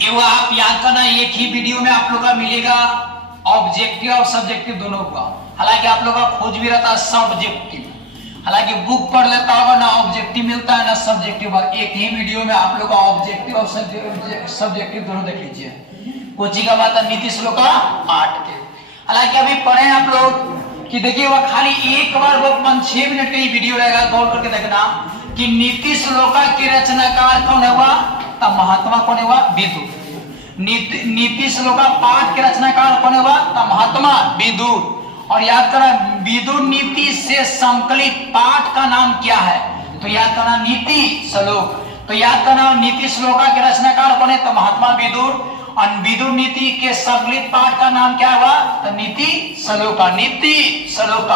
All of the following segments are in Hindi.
एवं आप याद करना, एक ही वीडियो में आप लोग का मिलेगा ऑब्जेक्टिव और सब्जेक्टिव दोनों का। हालांकि आप लोग का खोज भी रहता है सब्जेक्टिव, हालांकि बुक पढ़ लेता होगा ना ऑब्जेक्टिव मिलता है ना सब्जेक्टिव। एक ही वीडियो में आप लोग का ऑब्जेक्टिव और सब्जेक्टिव दोनों देख लीजिए। कोची का बात है नीति श्लोक का 8 के। हालांकि अभी पढ़े आप लोग कि देखिए वह खाली एक बार वो 5-6 मिनट का ही वीडियो रहेगा, गौर करके देखना कि नीति श्लोक के रचनाकार कौन है, वह महात्मा कौन है, वह विदुर। नीति श्लोक पाठ के रचनाकार कौन है, वह महात्मा विदुर। और याद करना विदुर नीति से संकलित पाठ का नाम क्या है, तो याद करना नीति श्लोक। तो याद करना नीति श्लोक के रचनाकार कौन है, तो महात्मा विदुर। और विदुर नीति के संकलित पाठ का नाम क्या हुआ, तो नीति श्लोक। नीति श्लोक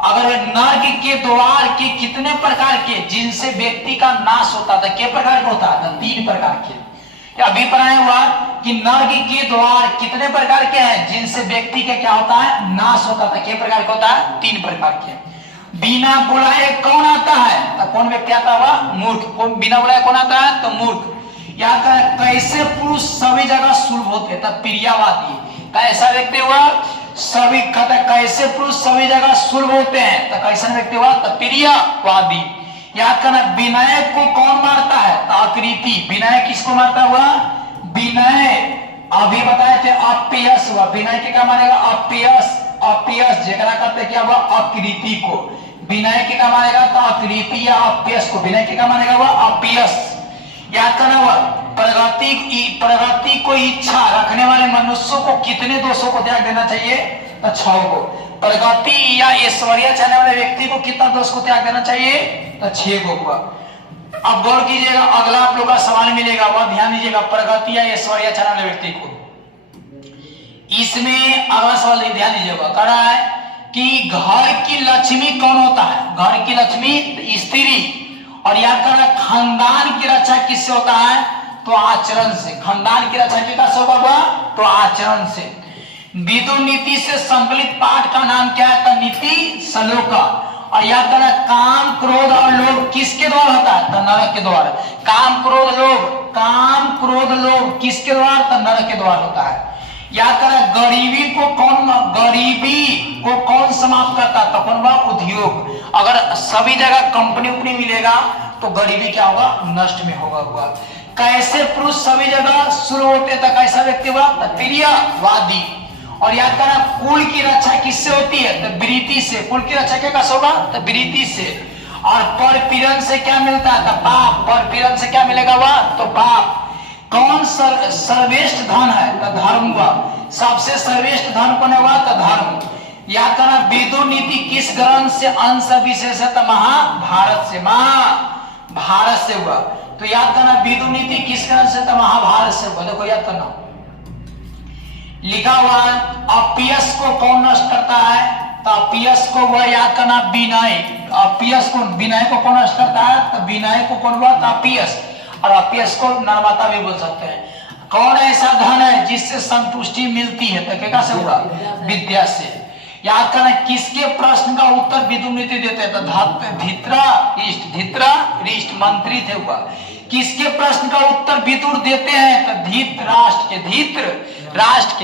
अगर नर्क के द्वार के कितने प्रकार के जिनसे व्यक्ति का नाश होता था, कितने प्रकार का होता था, 3 प्रकार के। अभी पढ़ाया हुआ कि नर्क के द्वार कितने प्रकार के हैं जिनसे व्यक्ति का क्या होता है, नाश होता था, कितने प्रकार का होता है, 3 प्रकार के। बिना बुलाए कौन आता है, तो कौन व्यक्ति आता है, मूर्ख। कौन बिना बुलाए कौन आता है, तो मूर्ख। याद कर कैसे पुरुष सभी जगह सुलभ होते, तब प्रियवादी। कैसा व्यक्ति हुआ, सभी कैसे पुरुष सभी जगह सुलभ होते हैं, तो कैसा व्यक्ति हुआ, तो प्रियवादी। याद करना विनय को कौन मारता है, आकृति। विनय किसको मारता हुआ, विनय अभी बताए थे अपयश हुआ। विनय के क्या मारेगा, अपयश। अपयश जगह करते क्या हुआ, आकृति को। विनय के क्या मारेगा, तो आकृति या अपयश को। विनय के क्या मारेगा, वह अपयश। याद करना हुआ प्रगति को इच्छा रखने वाले मनुष्यों को कितने दोषों को त्याग देना चाहिए, तो 6 को। प्रगति या ऐश्वर्य चाहने वाले व्यक्ति को कितना दोष को त्याग देना चाहिए, तो 6 को हुआ। अब गौर कीजिएगा, अगला आप लोग का सवाल मिलेगा, वह ध्यान दीजिएगा, प्रगति या ऐश्वर्य चाहने वाले व्यक्ति को। इसमें अगला सवाल ध्यान दीजिएगा, कह रहा है कि घर की लक्ष्मी कौन होता है, घर की लक्ष्मी स्त्री। और याद करना खानदान की रक्षा किससे होता है, तो आचरण से। खानदान की रक्षा किससे होगा, तो आचरण से। विदुर नीति से संकलित पाठ का नाम क्या है, तो नीति श्लोक। और याद करना काम क्रोध और लोभ किसके द्वारा होता है, तो नरक के द्वारा। काम क्रोध लोभ किसके द्वारा, तो नरक के द्वारा होता है। याद करना गरीबी को कौन समाप्त करता है, तो कौन हुआ, उद्योग। अगर सभी जगह कंपनी उपनी मिलेगा तो गरीबी क्या होगा, नष्ट में होगा। कैसे पुरुष सभी जगह शुरू होते, तो कैसा व्यक्ति हुआ, तो प्रियवादी। और याद करना कुल की रक्षा किससे होती है, तो वृत्ति से। कुल की रक्षा क्या होगा, तो वृत्ति से। और परपीड़न से क्या मिलता है, तो पाप। परपीड़न से क्या मिलेगा, वह तो पाप। कौन सर्वश्रेष्ठ धन है, तो धर्म हुआ। सबसे सर्वश्रेष्ठ धन कौन हुआ, तो धर्म। याद करना विदुर नीति किस ग्रंथ से अंश विशेष है, तो महाभारत से। महाभारत से हुआ। तो याद करना विदुर नीति किस ग्रंथ से, तो महाभारत से हुआ। देखो याद करना लिखा हुआ अपयश को कौन नष्ट करता है, तो अपयश को वह याद करना विनय। अपयश को विनय को कौन नष्ट करता है, तो विनय को कौन हुआ, तो अपयश। और अपयश को नर्मदा भी बोल सकते हैं। कौन ऐसा धन है जिससे संतुष्टि मिलती है, तो क्या से हुआ, विद्या से। याद करना किसके प्रश्न का उत्तर विदुर नीति देते हैं, तो धृतराष्ट्र मंत्री थे हुआ। किसके प्रश्न का उत्तर विदुर देते हैं, तो धृतराष्ट्र के धृतराष्ट्र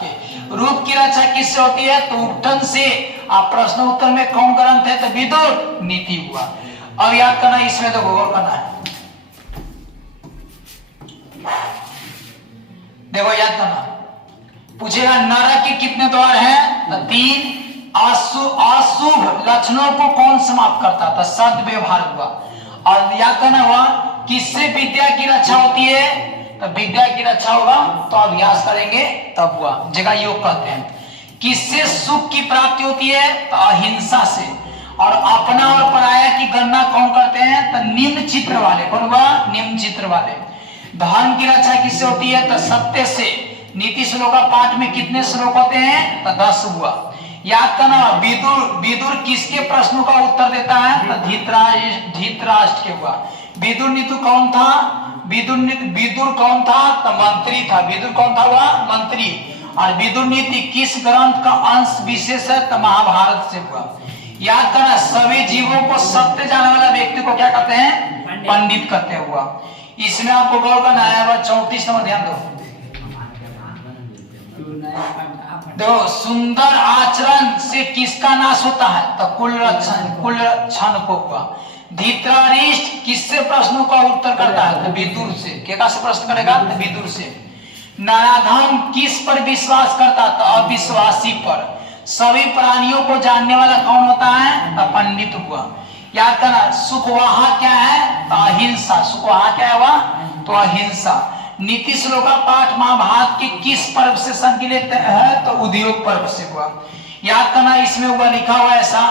के। रूप की रक्षा किससे होती है, तो उपटन से। आप प्रश्न उत्तर में कौन ग्रंथ है, तो विदुर नीति हुआ। अब याद करना इसमें तो गौर करना है, देखो याद करना पूछेगा नरक के कितने द्वार हैं, तो 3। अशुभ लक्षणों को कौन समाप्त करता था, सद्व्यवहार हुआ। और याद करना हुआ किससे विद्या की रक्षा होती है, तो विद्या की रक्षा होगा तो अभ्यास करेंगे तब हुआ, जगह योग कहते हैं। किससे सुख की प्राप्ति होती है, तो अहिंसा से। और अपना और पराया की गणना कौन करते हैं, तो निम्न चित्र वाले। कौन हुआ, निम्न चित्र वाले। धर्म की रक्षा किससे होती है, तो सत्य से। नीति श्लोक पाठ में कितने श्लोक होते हैं, तो 10 हुआ। याद करना विदुर किसके प्रश्नों का उत्तर देता है, तो धृतराष्ट्र के हुआ। विदुर नीति कौन था, विदुर कौन था, तो मंत्री था। विदुर कौन था, वह मंत्री। और विदुर नीति किस ग्रंथ का अंश विशेष है, तो महाभारत से हुआ। याद करना सभी जीवों को सत्य जानने वाला व्यक्ति को क्या कहते हैं, पंडित कहते हुआ। इसमें आपको गौर करना है। 34 नंबर ध्यान दो। देखो, सुंदर आचरण से किसका नाश होता है? तो कुल क्षण को हुआ। धृतराष्ट्र किससे प्रश्नों का उत्तर करता है? तो विदुर से। क्या से प्रश्न करेगा? तो विदुर से। नराधम किस पर विश्वास करता? तो अविश्वासी पर। सभी प्राणियों को जानने वाला कौन होता है? तो पंडित हुआ। याद करना, सुखवाहा क्या है? तो अहिंसा। सुखवाहा क्या है? वह तो अहिंसा। नीति श्लोका पाठ महाभारत के किस पर्व से संकलित है? तो उद्योग पर्व से हुआ। याद करना, इसमें हुआ लिखा हुआ ऐसा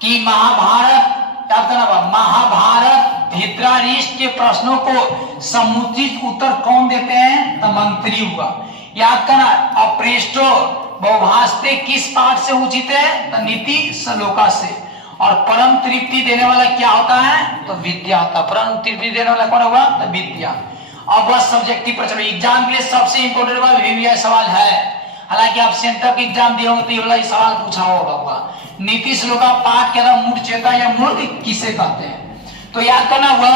कि महाभारत, याद करना, महाभारत धृतराष्ट्र के प्रश्नों को समुचित उत्तर कौन देते हैं? तो मंत्री हुआ। याद करना, अप्रेष्टो बहुभाषते किस पाठ से उचित है? तो नीति श्लोका से। और परम तृप्ति देने वाला क्या होता है? तो विद्या होता है। परम तृप्ति देने वाला कौन होगा? तो विद्या। अब बस सब्जेक्टिव पर चलो। एग्जाम के लिए सबसे इंपोर्टेंट वाला सवाल है। हालांकि आप सेंटर का एग्जाम दिए होंगे तो ये वाला सवाल पूछा होगा। नीति श्लोका पाठ के अंदर मूर्ख चेता या मूर्ख किसे कहते हैं? तो याद करना हुआ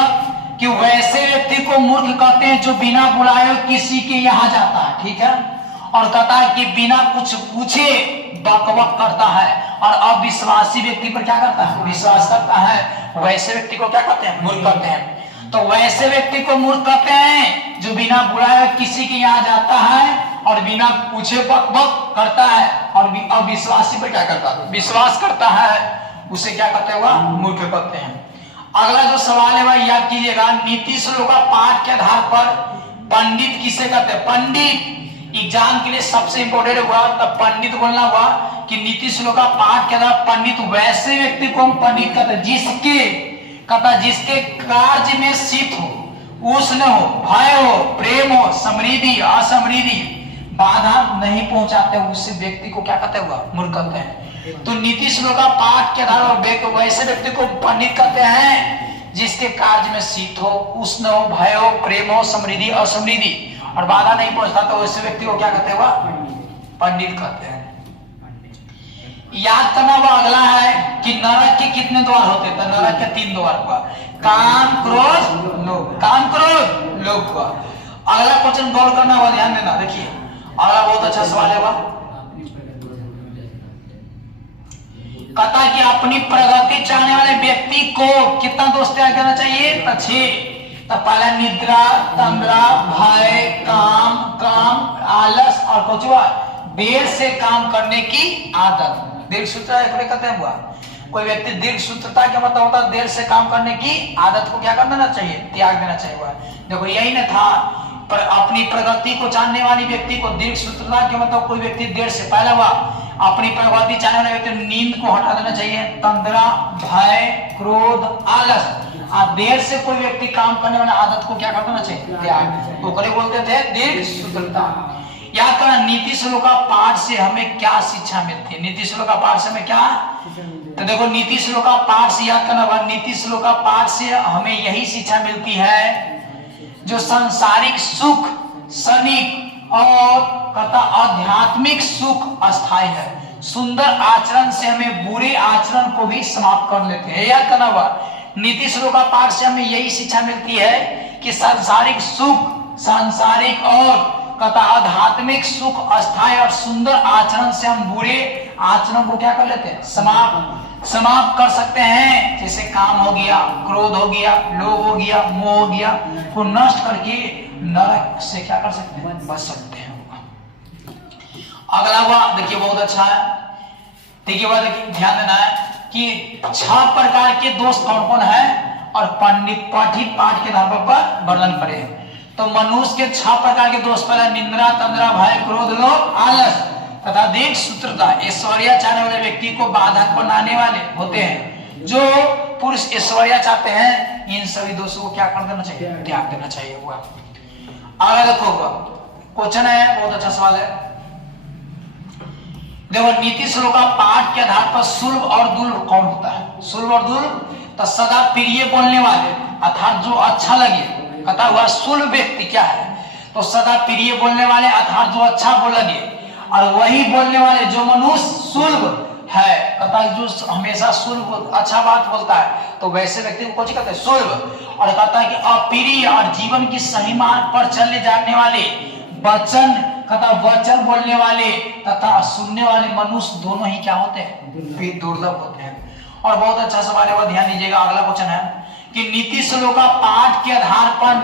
कि वैसे व्यक्ति को मूर्ख कहते हैं जो बिना बुलाए किसी के यहाँ जाता है, ठीक है, और कहता है कि बिना कुछ पूछे बकबक करता है, और अविश्वासी व्यक्ति पर क्या करता है? विश्वास करता है। वैसे व्यक्ति को क्या कहते हैं? मूर्ख कहते हैं। तो वैसे व्यक्ति को मूर्ख कहते हैं जो बिना बुलाए किसी के यहाँ जाता है और बिना पूछे बकबक करता है, और अविश्वासी पर क्या करता है? विश्वास करता है। उसे क्या कहते हैं? मूर्ख कहते हैं। अगला जो सवाल है वह याद कीजिएगा। नीति श्लोका पाठ के आधार पर पंडित किसे कहते हैं? पंडित एग्जाम के लिए सबसे इंपोर्टेंट हुआ। तब पंडित बोलना हुआ कि नीति श्लोका पाठ के आधार पंडित वैसे व्यक्ति को हम पंडित कहते हैं जिसके कार्य में शीत हो, उष्ण हो, भय हो, प्रेम हो, समृद्धि असमृद्धि बाधा नहीं पहुंचाते, उस व्यक्ति को क्या कहते हुआ? मूर्ख कहते हैं। तो नीति श्लोका पाठ के आधार पर वैसे व्यक्ति को पंडित कहते हैं जिसके कार्य में शीत हो, उष्ण हो, भय हो, प्रेम हो, समृद्धि असमृद्धि और बाधा नहीं पहुंचता, तो वैसे व्यक्ति को क्या कहते हुआ? पंडित कहते हैं। याद करना हुआ अगला है कि नरक के कितने द्वार होते? तो नरक के 3 द्वार हुआ। काम, क्रोध, लोभ। काम, क्रोध, लोभ हुआ। अगला क्वेश्चन गौर करना हुआ, ध्यान देना। देखिए अगला बहुत अच्छा सवाल है। वह कहता कि अपनी प्रगति चाहने वाले व्यक्ति को कितना दोष त्याग करना चाहिए? तो 6। तो पहला निद्रा, तंद्रा, भय, काम, आलस और कुछ हुआ देर से काम करने की आदत। दीर्घ सूत्रता कहते हैं हुआ। कोई व्यक्ति दीर्घ सूत्रता क्या मतलब होता है? देर से काम करने की आदत को क्या कर देना चाहिए? त्याग देना चाहिए। हुआ देखो यही न था। पर अपनी प्रगति को जानने वाली व्यक्ति को दीर्घ सूत्रता के मतलब कोई व्यक्ति देर से, पहला हुआ अपनी प्रगति चाहने वाले व्यक्ति नींद को हटा देना चाहिए। तंद्रा, भय, क्रोध, आलस, देर से कोई व्यक्ति काम करने वाला आदत को क्या कर देना चाहिए? त्याग। तो बोलते थे दीर्घ सूत्रता। याद करना, नीति श्लोका पाठ से हमें क्या शिक्षा मिलती है? नीति श्लोका पाठ से हमें क्या? तो देखो नीति श्लोका पाठ से याद करना, नीति श्लोका पाठ से हमें यही शिक्षा मिलती है जो सांसारिक सुख क्षणिक और कथा आध्यात्मिक सुख अस्थायी है। सुंदर आचरण से हमें बुरे आचरण को भी समाप्त कर लेते हैं। याद करना हुआ नीति श्लोका पाठ से हमें यही शिक्षा मिलती है कि सांसारिक सुख, सांसारिक और कथा आध्यात्मिक सुख अस्थायी और सुंदर आचरण से हम बुरे आचरण को क्या कर लेते हैं? समाप्त कर सकते हैं। जैसे काम हो गया, क्रोध हो गया, लोभ हो गया, मोह हो गया, को नष्ट करके नरक से क्या कर सकते हैं? बच सकते हैं। अगला हुआ देखिए बहुत अच्छा है। देखिए वह ध्यान देना है कि 6 प्रकार के दोष कौन कौन है और पंडित पठित पाठ के आधार पर वर्णन करें। तो मनुष्य के 6 प्रकार के दोष पहला निंद्रा, तंद्रा, भय, क्रोध, लोभ, आलस तथा दीर्घ सूत्रता ऐश्वर्य चाहने वाले व्यक्ति को बाधक बनाने वाले होते हैं। जो पुरुष ऐश्वर्य चाहते हैं इन सभी दोषों को क्या कर देना चाहिए? त्याग देना चाहिए। हुआ आगे देखो क्वेश्चन है, बहुत अच्छा सवाल है। देखो नीति श्लोका पाठ के आधार पर सुलभ और दुर्लभ कौन होता है? सुलभ और दुर्लभ तो सदा प्रिय बोलने वाले अर्थात जो अच्छा लगे, कहता हुआ सुलभ व्यक्ति क्या है? तो सदा प्रिय बोलने वाले अर्थात जो अच्छा बोल लगे, और वही बोलने वाले जो मनुष्य सुलभ है, कहता है जो हमेशा शुभ अच्छा बात बोलता है तो वैसे व्यक्ति को कौन कहते हैं? शुभ। और कहता है कि अप्रिय और जीवन की सही मार्ग पर चलने जाने वाले वचन, कहता वचन बोलने वाले तथा सुनने वाले मनुष्य दोनों ही क्या होते हैं? दुर्लभ होते हैं। और बहुत अच्छा सवाल है, ध्यान दीजिएगा। अगला क्वेश्चन है कि नीति श्लोक का पाठ के आधार पर,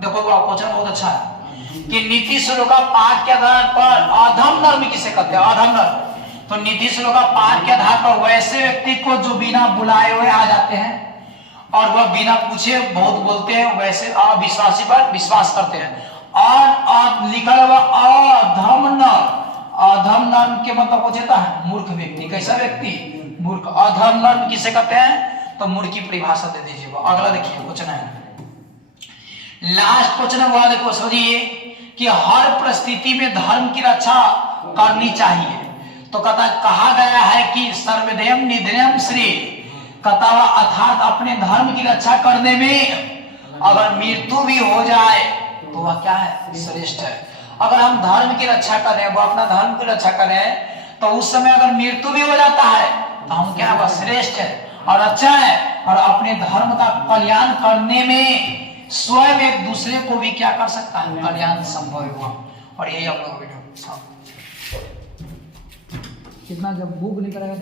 देखो क्वेश्चन बहुत अच्छा है कि नीति श्लोक का पाठ के आधार पर अधम नर्म किसे कहते हैं? अधम नर्म। तो नीति श्लोक का पाठ के आधार पर वैसे व्यक्ति को जो बिना बुलाए हुए आ जाते हैं और वह बिना पूछे बहुत बोलते हैं, वैसे अविश्वासी पर विश्वास करते हैं। और लिखा हुआ अधम नर्म, अधम नर्म के मतलब हो जाता है मूर्ख व्यक्ति। कैसा व्यक्ति? मूर्ख। अधम नर्म किसे कहते हैं? तो मूर्ख की परिभाषा दे दीजिएगा। अगला देखिए क्वेश्चन है, लास्ट क्वेश्चन है, वह देखो समझिए कि हर परिस्थिति में धर्म की रक्षा करनी चाहिए। तो कहा गया है कि सर्वदेयम निधनम श्री, अर्थात अपने धर्म की रक्षा करने में अगर मृत्यु भी हो जाए तो वह क्या है? श्रेष्ठ है। अगर हम धर्म की रक्षा करें, वो अपना धर्म की रक्षा करें, तो उस समय अगर मृत्यु भी हो जाता है तो हम क्या? वह श्रेष्ठ है और अच्छा है। और अपने धर्म का कल्याण करने में स्वयं एक दूसरे को भी क्या कर सकता है? कल्याण संभव हुआ। और यही हम लोग कितना जब भूख निकलेगा